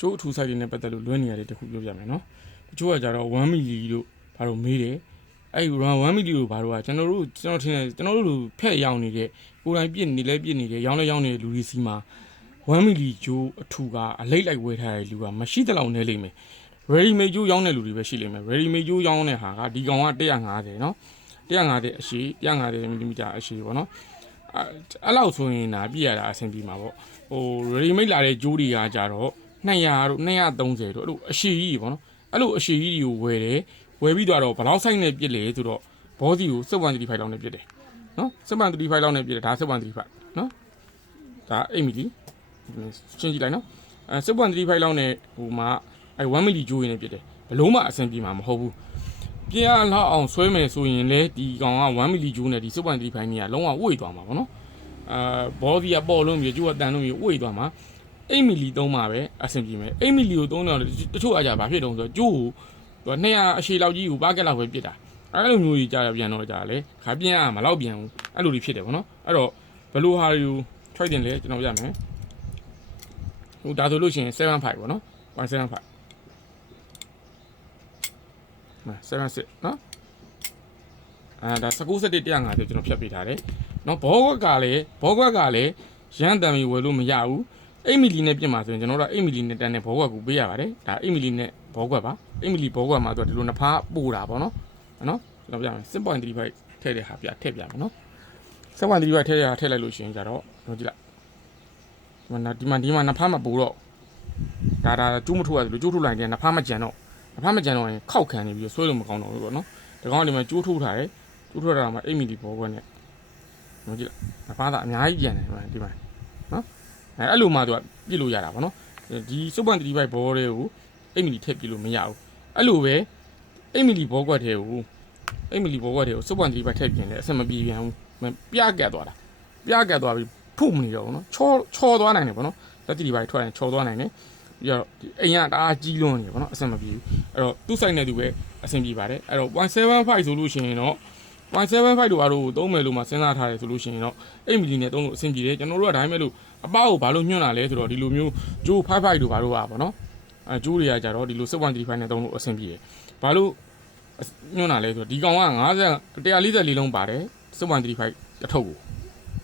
ကျိုးအထူး site တွေနဲ့ပတ်သက်လို့လွှဲနေရတယ်တခုပြောပြမယ်နော်တချို့ကကြတော့1 milli တို့ဘာလို့မေးတယ်အဲ့1 milli တို့ဘာလို့ကကျွန်တော်ထင်တယ်ကျွန်တော်တို့လူဖက်ရောင်းနေတဲ့ကိုယ်တိုင်ပြစ်နေလဲပြစ်နေတယ်ရောင်းလဲရောင်းနေတဲ့လူတွေစီမှာ1 milli ကျိုးအထူကအလိတ်လိုက်ဝယ်ထားတဲ့လူကမရှိတဲ့လောက်နဲလိမ့်မယ် ready made ကျိုးရောင်းတဲ့လူတွေပဲရှိလိမ့်မယ် ready made ကျိုးရောင်းတဲ့ဟာကဒီကောင်က150နော်150အရှိ150 mm အရှိပေါ့နော်အဲ့လောက်ဆိုရင်ဒါပြည့်ရတာအဆင်ပြေမှာပေါ့ဟို ready made လာတဲ့ကျိုးတွေကကြတော့200တို့230တို့အဲ့လိုအရှိကြီးပေါ့နော်အဲ့လိုအရှိကြီးကိုဝယ်တယ်ဝယ်ပြီးတော့ဘလောက်ဆိုင်နဲ့ပြစ်လေဆိုတော့ဘောစီကို735လောက်နဲ့ပြစ်တယ်နော်735လောက်နဲ့ပြစ်တယ်ဒါ735နော်ဒါ8 mm ရှင်းကြည့်လိုက်နော်735လောက်နဲ့ဟိုမှာအဲ့1 milli ကျိုးရင်းနဲ့ပြစ်တယ်ဘလုံးမှအဆင်ပြေမှာမဟုတ်ဘူးပြင်းအားလောက်အောင်ဆွဲမယ်ဆိုရင်လေဒီကောင်က1 milli ကျိုးနဲ့ဒီ735ကြီးကလုံးဝဝိတ်သွားမှာပေါ့နော်ဘောစီကပေါ်လုံးပြီးကျိုးကတန်လုံးပြီးဝိတ်သွားမှာ8 milli သုံးမှာပဲအဆင်ပြေမယ်8 milli ကိုသုံးတော့တချို့အကြဘာဖြစ်တုံးဆိုတော့ကျိုးကိုသူ200အရှည်လောက်ကြီးကိုပါကက်လောက်ပဲပြစ်တာအဲ့လိုမျိုးကြီးကြာပြန်တော့ကြာလေခါပြင်းအားမလောက်ပြန်ဘူးအဲ့လိုတွေဖြစ်တယ်ပေါ့နော်အဲ့တော့ဘယ်လိုဟာတွေကို try တင်လဲကျွန်တော်ပြမယ်ဟိုဒါဆိုလို့ရှိရင်75ပေါ့နော်175 76နော်ဒါ1971 150ကျွန်တော်ဖြတ်ပေးထားတယ်နော်ဘောကွက်ကလည်းရမ်းတန်ပြီးဝယ်လို့မရဘူး8 milli နဲ့ပြင်မှာဆိုရင်ကျွန်တော်တို့8 milli နဲ့တန်းတဲ့ဘောကွက်ကိုပေးရပါတယ်ဒါ8 milli နဲ့ဘောကွက်ပါ8 milli ဘောကွက်မှာဆိုတော့ဒီလိုနှစ်ဖားပို့တာပေါ့နော်ကျွန်တော်ပြမယ် 6.35 ထည့်တဲ့ဟာထည့်ပြမယ်နော် 6.35 ထည့်တဲ့ဟာထည့်လိုက်လို့ရှိရင်ကြတော့တို့ကြည့်လိုက်ဒီမှာနှစ်ဖားမပို့တော့ဒါကျိုးမထုတ်ရသလိုကျိုးထုတ်လိုက်တဲ့နှစ်ဖားမကြံတော့ရင်ခောက်ခံနေပြီးဆွဲလို့မကောင်းတော့ဘူးပေါ့နော်ဒီကောင်ကဒီမှာကျိုးထုတ်ထားတယ်ကျိုးထုတ်တာမှာ8 milli ဘောကွက်နဲ့တို့ကြည့်လိုက်နှစ်ဖားသာအများကြီးပြန်တယ်ဒီမှာနော်အဲ့လိုမှသူကပြစ်လို့ရတာပေါ့နော်ဒီ 7.35 ဘောတွေကို8 milli ထည့်ပြစ်လို့မရဘူးအဲ့လိုပဲ8 milli ဘောကွက်တွေကို8 milli ဘောကွက်တွေကို 7.35 ထည့်ပြင်လဲအဆင်မပြေပြန်ဘူးပြကတ်သွားပြီးဖုတ်မနေတော့ဘူးနော်ချောသွားနိုင်တယ်ပေါ့နော်လက်တီတွေထွက်ရင်ချောသွားနိုင်တယ်ပြီးတော့အိမ်ကတအားကြီးလွန်းနေတယ်ပေါ့နော်အဆင်မပြေဘူးအဲ့တော့သူ့ site နဲ့သူပဲအဆင်ပြေပါတယ်အဲ့တော့ 175 ဆိုလို့ရှိရင်တော့ 175 တို့အားလို့သုံးမယ်လို့မှစဉ်းစားထားတယ်ဆိုလို့ရှိရင်တော့8 milli နဲ့သုံးလို့အဆင်ပြေတယ်ကျွန်တော်တို့ကဒါမှမဟုတ်အပကိုဘာလို့ညွှန်းတာလဲဆိုတော့ဒီလိုမျိုးကျိုး55တို့ဘာလို့อ่ะပေါ့နော်ကျိုးတွေကကြတော့ဒီလို7.35နဲ့သုံးလို့အဆင်ပြေတယ်ဘာလို့ညွှန်းတာလဲဆိုတော့ဒီကောင်က144လုံးပါတယ်7.35တစ်ထုပ်ကို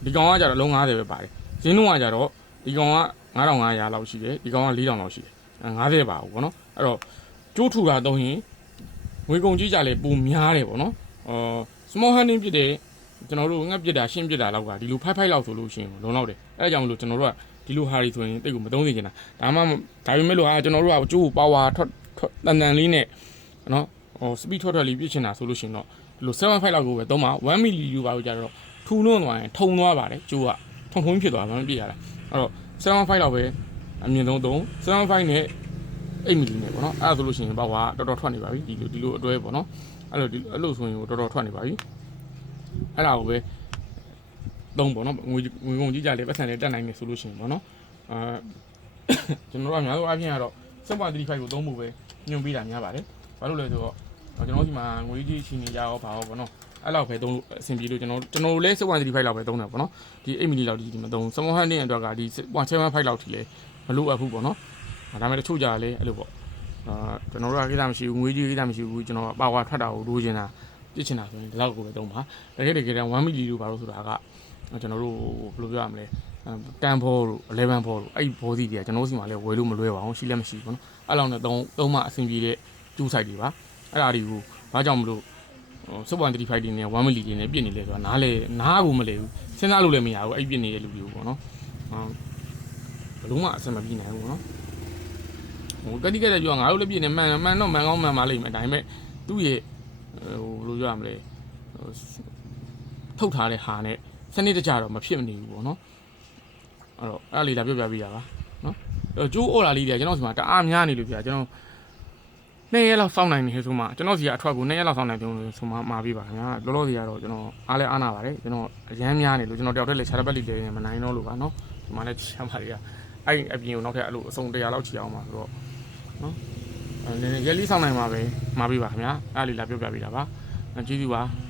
ဒီကောင်ကကြတော့လုံး90ပဲပါတယ်ဈေးနှုန်းကကြတော့ဒီကောင်က9500လောက်ရှိတယ်ဒီကောင်က4000လောက်ရှိတယ်90ပါဘူးပေါ့နော်အဲ့တော့ကျိုးထူတာသုံးရင်ငွေကုန်ကြီးကြလဲပိုများတယ်ပေါ့နော်small handling ဖြစ်တယ်ကျွန်တော်တို့ငှက်ပြစ်တာရှင်းပြစ်တာလောက်ကဒီလို55လောက်ဆိုလို့ရှိရင်လုံလောက်တယ်အဲအကြောင်းမလို့ကျွန်တော်တို့ကဒီလိုဟာတွေဆိုရင်တိတ်ကိုမသုံးစေချင်တာဒါပေမဲ့လို့ကျွန်တော်တို့ကကျိုး power ထွက်တန်လေးနဲ့နော်speed ထွက်လေးပြစ်ချင်တာဆိုလို့ရှိရင်တော့ဒီလို75လောက်ကိုပဲသုံးပါ1 milli ယူပါလို့ကြတော့ထူလွန်းသွားရင်ထုံသွားပါတယ်ကျိုးကထုံဖြစ်သွားမှမပြစ်ရတာအဲ့တော့75လောက်ပဲအမြင့်ဆုံးသုံး75နဲ့8 milli နဲ့ပေါ့နော်အဲ့ဒါဆိုလို့ရှိရင်ဘာကတော်တော်ထွက်နေပါပြီဒီလိုအတွဲပေါ့နော်အဲ့လိုဆိုရင်တော်တော်ထွက်နေပါပြီအဲ့ဒါကိုပဲသုံးပေါ့နော်ငွေကုန်ကြီးကြလေပတ်စံလေးတက်နိုင်နေဆိုလို့ရှိရင်ပေါ့နော်ကျွန်တော်တို့အများဆုံးအပြင်ကတော့ 7.35 ကိုသုံးဖို့ပဲညွှန်ပေးတာများပါတယ်ဘာလို့လဲဆိုတော့ကျွန်တော်ဒီမှာငွေကြီးချီနေကြရောပါတော့ပေါ့နော်အဲ့လောက်ပဲသုံးလို့အဆင်ပြေလို့ကျွန်တော်လည်း 7.35 လောက်ပဲသုံးတယ်ပေါ့နော်ဒီ8 milli လောက်ဒီမသုံးစမောဟန်နဲ့အတွက်ကဒီ 1.75 လောက်ထိလဲမလို့အပ်ဘူးပေါ့နော်ဒါပေမဲ့တချို့ကြလဲအဲ့လိုပေါ့ကျွန်တော်တို့ကကိစ္စမရှိဘူးငွေကြီးကိစ္စမရှိဘူးကျွန်တော်ပါဝါထွက်တာကိုလိုချင်တာပြစ်ချင်တာဆိုရင်ဒီလောက်ကိုပဲသုံးပါတကယ်တမ်း1 milli လို့ပါလို့ဆိုတာကကျွန်တော်တို့ဘယ်လိုပြောရမလဲ10ဘောတို့11ဘောတို့အဲ့ဘောစီတွေကကျွန်တော်တို့စီမှာလဲဝယ်လို့မလွယ်ပါဘူးရှိလည်းမရှိဘူးနော်အဲ့လောက်နဲ့သုံးမှအဆင်ပြေတဲ့ကျူး site တွေပါအဲ့ဒါတွေကိုဘာကြောင့်မလို့7.35 တွေနဲ့1 milli တွေနဲ့ပြစ်နေလဲဆိုတာနားကိုမလဲဘူးစဉ်းစားလို့လည်းမရဘူးအဲ့ပြစ်နေတဲ့လူတွေကိုပေါ့နော်ဘယ်လုံးမှအဆင်မပြေနိုင်ဘူးပေါ့နော်ဟိုကတိကတဲ့ပြောငါတို့လည်းပြည့်နေမှန်တော့မှန်ကောင်းမှန်ပါလိမ့်မယ်ဒါပေမဲ့သူ့ရဲ့ဟိုဘယ်လိုပြောရမလဲထုတ်ထားတဲ့ဟာနဲ့စနစ်တကျတော့မဖြစ်မနေဘူးပေါ့နော်အဲ့လေးဒါပြောပြပေးတာပါနော်ကျိုးအော်လာလေးတွေကကျွန်တော်စီမှာတအားများနေလို့ပြကျွန်တော်2ရက်လောက်စောင့်နိုင်နေဆိုမှကျွန်တော်စီကအထွက်ကို2ရက်လောက်စောင့်နိုင်တယ်ဆိုမှမှာပေးပါခင်ဗျာလောလောဆယ်ကတော့ကျွန်တော်အားလဲအားနာပါတယ်ကျွန်တော်အရန်များနေလို့ကျွန်တော်တယောက်တည်းလေခြားတစ်ပတ်လေးလည်းမနိုင်တော့လို့ပါနော်ဒီမှာလည်းချမ်းပါတွေကအဲ့အပြင်ကိုနောက်ထပ်အဲ့လိုအစုံ100လောက်ချီအောင်ပါဆိုတော့နော်ရဲလေးစောင့်နိုင်မှာပဲမှာပေးပါခင်ဗျာအဲ့လေးလာပြောပြပေးတာပါကျေးဇူးပါ